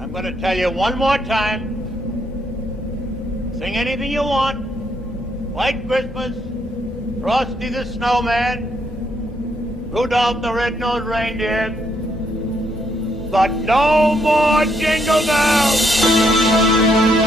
I'm going to tell you one more time. Sing anything you want. White Christmas, Frosty the Snowman, Rudolph the Red-Nosed Reindeer, but no more Jingle Bells!